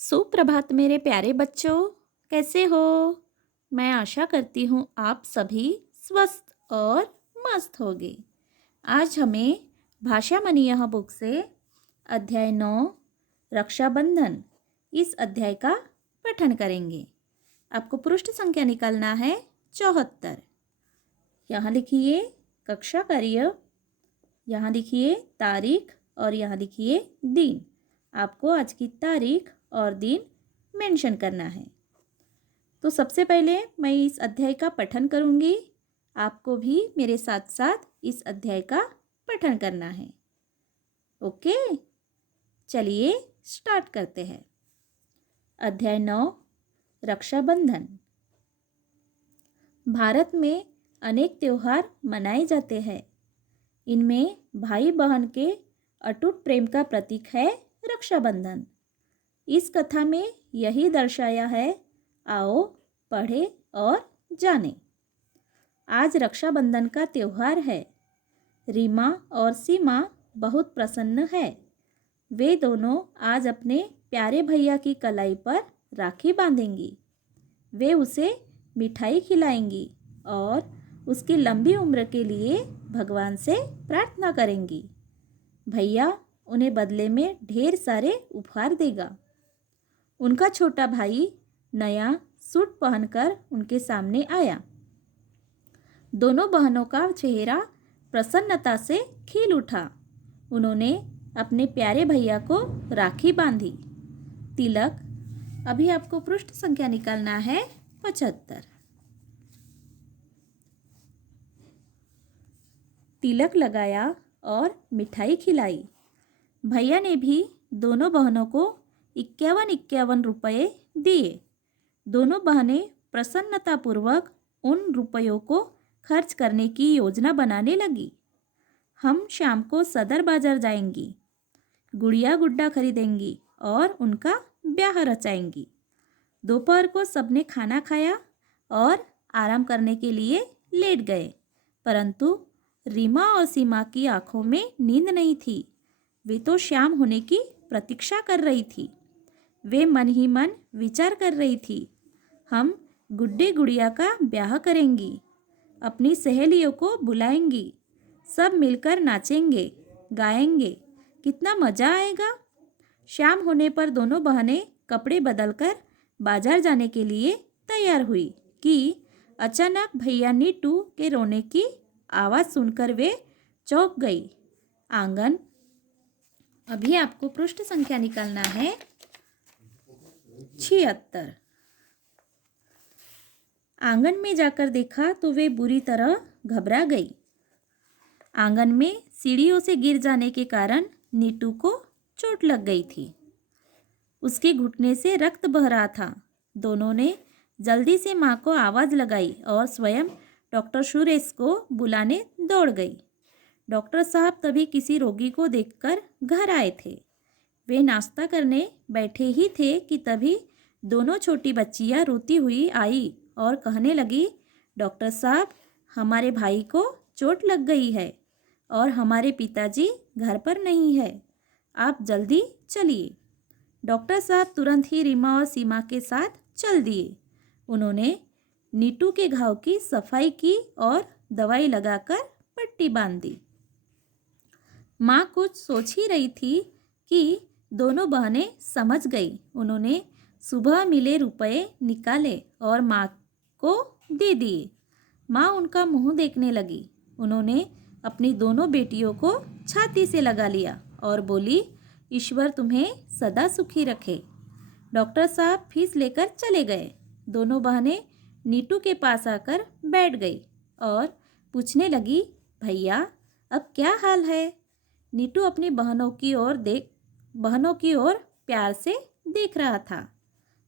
सुप्रभात मेरे प्यारे बच्चों। कैसे हो? मैं आशा करती हूँ आप सभी स्वस्थ और मस्त होगे। आज हमें भाषा मनी यह बुक से अध्याय 9 रक्षाबंधन इस अध्याय का पठन करेंगे। आपको पृष्ठ संख्या निकालना है 74। यहाँ लिखिए कक्षा कार्य, यहाँ लिखिए तारीख और यहाँ लिखिए दिन। आपको आज की तारीख और दिन मेंशन करना है। तो सबसे पहले मैं इस अध्याय का पठन करूंगी। आपको भी मेरे साथ साथ इस अध्याय का पठन करना है। ओके, चलिए स्टार्ट करते हैं। अध्याय 9 रक्षाबंधन। भारत में अनेक त्योहार मनाए जाते हैं। इनमें भाई बहन के अटूट प्रेम का प्रतीक है रक्षाबंधन। इस कथा में यही दर्शाया है। आओ पढ़े और जाने। आज रक्षाबंधन का त्योहार है। रीमा और सीमा बहुत प्रसन्न है। वे दोनों आज अपने प्यारे भैया की कलाई पर राखी बांधेंगी। वे उसे मिठाई खिलाएंगी और उसकी लंबी उम्र के लिए भगवान से प्रार्थना करेंगी। भैया उन्हें बदले में ढेर सारे उपहार देगा। उनका छोटा भाई नया सूट पहनकर उनके सामने आया। दोनों बहनों का चेहरा प्रसन्नता से खिल उठा। उन्होंने अपने प्यारे भैया को राखी बांधी। तिलक, अभी आपको पृष्ठ संख्या निकालना है 75। तिलक लगाया और मिठाई खिलाई। भैया ने भी दोनों बहनों को 51 रुपये दिए। दोनों बहनें प्रसन्नतापूर्वक उन रुपयों को खर्च करने की योजना बनाने लगी। हम शाम को सदर बाजार जाएंगी, गुड़िया गुड्डा खरीदेंगी और उनका ब्याह रचाएंगी। दोपहर को सबने खाना खाया और आराम करने के लिए लेट गए, परंतु रीमा और सीमा की आंखों में नींद नहीं थी। वे तो शाम होने की प्रतीक्षा कर रही थी। वे मन ही मन विचार कर रही थी, हम गुड्डे गुड़िया का ब्याह करेंगी, अपनी सहेलियों को बुलाएंगी, सब मिलकर नाचेंगे गाएंगे, कितना मज़ा आएगा। शाम होने पर दोनों बहनें कपड़े बदलकर बाजार जाने के लिए तैयार हुई कि अचानक भैया नीटू के रोने की आवाज़ सुनकर वे चौंक गई। आंगन, अभी आपको पृष्ठ संख्या निकालना है 76। आंगन में जाकर देखा तो वे बुरी तरह घबरा गई। आंगन में सीढ़ियों से गिर जाने के कारण नीटू को चोट लग गई थी। उसके घुटने से रक्त बह रहा था। दोनों ने जल्दी से माँ को आवाज़ लगाई और स्वयं डॉक्टर सुरेश को बुलाने दौड़ गई। डॉक्टर साहब तभी किसी रोगी को देखकर घर आए थे। वे नाश्ता करने बैठे ही थे कि तभी दोनों छोटी बच्चियां रोती हुई आई और कहने लगी, डॉक्टर साहब, हमारे भाई को चोट लग गई है और हमारे पिताजी घर पर नहीं है, आप जल्दी चलिए। डॉक्टर साहब तुरंत ही रीमा और सीमा के साथ चल दिए। उन्होंने नीटू के घाव की सफाई की और दवाई लगाकर पट्टी बांध दी। माँ कुछ सोच ही रही थी कि दोनों बहनें समझ गई। उन्होंने सुबह मिले रुपए निकाले और माँ को दे दिए। माँ उनका मुंह देखने लगी। उन्होंने अपनी दोनों बेटियों को छाती से लगा लिया और बोली, ईश्वर तुम्हें सदा सुखी रखे। डॉक्टर साहब फीस लेकर चले गए। दोनों बहनें नीटू के पास आकर बैठ गई और पूछने लगी, भैया अब क्या हाल है? नीटू अपनी बहनों की ओर प्यार से देख रहा था।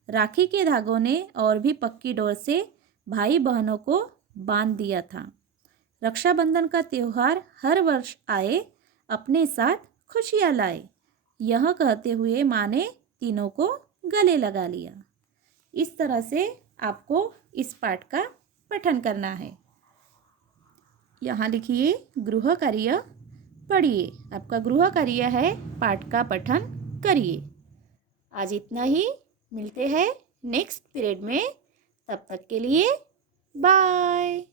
राखी के धागों ने और भी पक्की डोर से भाई बहनों को बांध दिया था। रक्षाबंधन का त्यौहार हर वर्ष आए, अपने साथ खुशियाँ लाए, यह कहते हुए माँ ने तीनों को गले लगा लिया। इस तरह से आपको इस पाठ का पठन करना है। यहाँ लिखिए गृह कार्य पढ़िए। आपका गृह कार्य है पाठ का पठन करिए। आज इतना ही। मिलते हैं नेक्स्ट पीरियड में। तब तक के लिए बाय।